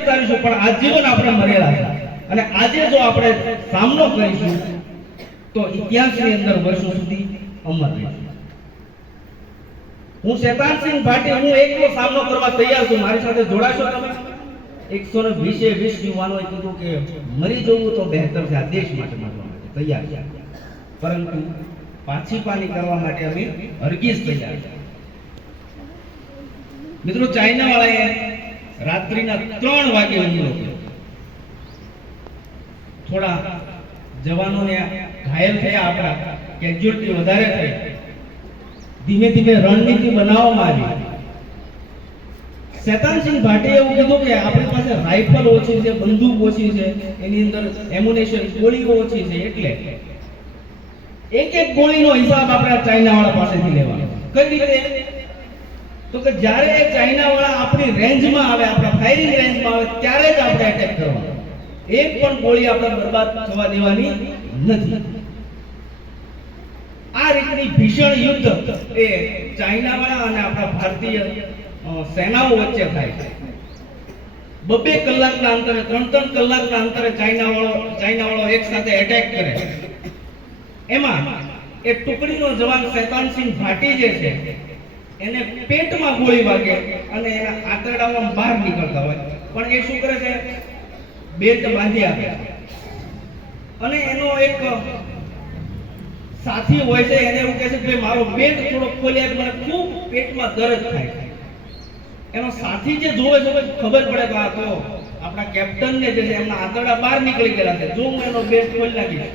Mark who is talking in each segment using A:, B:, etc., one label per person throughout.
A: ઉતારીશું પણ આજીવન આપણે મરેલા છે. અને આજે જો આપણે સામનો કરીશું, તો ઇતિહાસની અંદર વર્ષો સુધી અમર હું શેતાનસિંહ ભાટી, હું એકલો સામનો કરવા તૈયાર છું. મારી સાથે જોડાશો તમે? એકસો ને વીસે વીસ યુવાનોએ કીધું કે મરી જવું તો બહેતર છે, આ દેશ માટે મરવા માટે તૈયાર છે. પરંતુ પાછી પાની કરવા માટે અમે હરગીઝ તૈયાર છે. મિત્રો ચાઇના વાળાએ રાત્રિના ત્રણ વાગે હુમલો કર્યો. થોડા જવાનોને ઘાયલ થયા આપણા કેજ્યુઅલિટી વધારે થઈ. ધીમે ધીમે રણનીતિ બનાવવામાં આવી. શેતાનસિંહ ભાટીએ એવું કીધું કે આપણી પાસે રાઇફલ ઓછી છે, બંદૂક ઓછી છે, એની અંદર એમ્યુનેશન ગોળીઓ ઓછી છે, એટલે એક એક ગોળીનો હિસાબ આપણે ચાઇના વાળા પાસેથી લેવાનો. કઈ રીતે? તો કે જ્યારે એ ચાઇના વાળા આપણી રેન્જમાં આવે, આપણા ફાયરિંગ રેન્જમાં આવે, ત્યારે જ આપણે એટેક કરવાનો. એક પણ ગોળી આપણે બરબાદ થવા દેવાની નથી. આ રીતની ભીષણ યુદ્ધ એ ચાઇના વાળા અને આપણા ભારતીય સેનાઓ વચ્ચે થાય છે. બબે કલાકના અંતરે, ત્રણ ત્રણ કલાકના અંતરે ચાઇના વાળો ચાઇના વાળો એક સાથે એટેક કરે. એમાં એ ટુકડીનો જવાન શેતાનસિંહ ભાટી જે છે એને પેટમાં ગોળી વાગે અને એના આંતરડામાં બહાર નીકળતા હોય. પણ એ શું કરે છે? બેલ્ટ બાંધી આપે. અને એનો એક સાથી હોય છે, એને એવું કહે છે કે મારો પેટ થોડો ખોલ્યા મને ખૂબ પેટમાં દર્દ થાય. એનો સાથી જે જોવે છે ખબર પડે કે આ તો આપણા કેપ્ટન ને જે છે, એમના આંતરડા બહાર નીકળી ગયેલા છે. જો હું એનો બેટ ખોલી નાખીશ,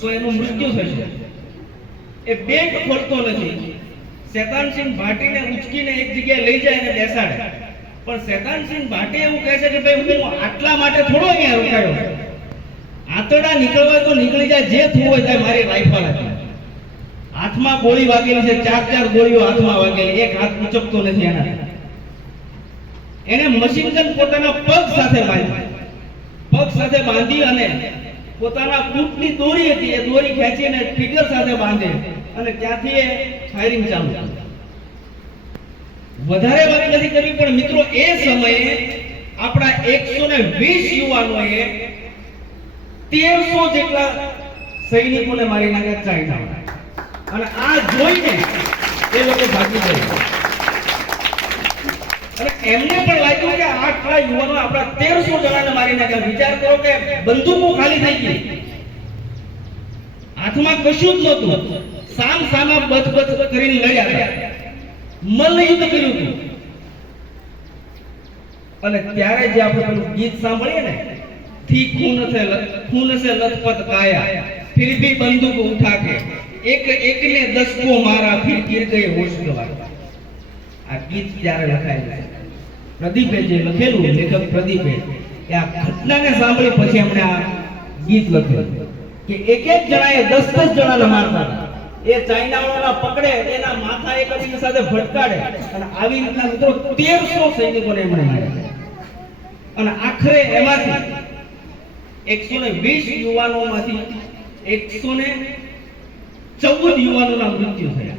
A: તો એનું મૃત્યુ થશે. એ બેટ ખોલતો નથી. શેતાનસિંહ ભાટીને ઉચકીને એક જગ્યાએ લઈ જાય અને બેસાડે. પણ શેતાનસિંહ ભાટી એવું કહે છે કે ભાઈ, હું આટલા માટે થોડો અહીંયા રોકાયો. આંતરડા નીકળવા તો નીકળી જાય, જે થવું હોય ત્યાં મારી રાઇફલ હતી હાથમાં ગોળી વાગેલી છે, ચાર ચાર ગોળીઓ હાથમાં વાગેલી, એક હાથ ઉચકતો નથી એના. એને મશીન ગન પોતાના પગ સાથે બાંધી. પગ સાથે બાંધી અને પોતાના કૂટની દોરી હતી, એ દોરી ખેંચીને ફિગર સાથે બાંધે. અને ત્યાંથી એ ફાયરિંગ ચાલુ કરે. વધારે વાત નથી કરવી, પણ મિત્રો, એ સમયે આપણા એકસો ને વીસ યુવાનોએ તેરસો જેટલા સૈનિકોને મારી નાખ્યા ચાઇના અને આ જોઈને એ લોકો ભાગી ગયા. અને એમને પણ લાગ્યું કે આટલા યુવાનો આપણા તેરસો જણાને મારી નાખ્યા. વિચાર કરો કે બંદૂકો ખાલી થઈ ગઈ. હાથમાં કશું જ નહોતું. સામ સામા બચ બચ કરીને લડ્યા મલ્લ યુદ્ધ કર્યું હતું. અને ત્યારે જે આપણે પેલું ગીત સાંભળીએ ને, થી ખૂન સે ખૂન સે લથપથ કાયા ફિર ભી બંદૂક ઉઠા કે એક એક ને મારા ફિર ગીર ગયે હોશ ગવાય આ ગીત ત્યારે લખાયેલા પ્રદીપે જે લખેલું લેખક પ્રદીપે કે આ ઘટનાને સાંભળી પછી એમણે આ ગીત લખ્યું. કે એક એક જણાએ દસ દસ જણાને મારતા હતા. એ ચાઇનાવાળા પકડે એના માથા એકબીજા સાથે ભટકાડે. અને આવી રીતના મિત્રો તેરસો સૈનિકોને એમણે માર્યા અને આખરે એમાંથી એકસો ને વીસ યુવાનોમાંથી એકસો ને ચૌદ યુવાનોના મૃત્યુ થયા.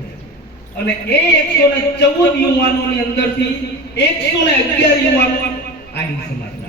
A: અને એ એકસો ને ચૌદ યુવાનોની અંદરથી એકસો ને અગિયાર યુવાનો આહિર સમાજ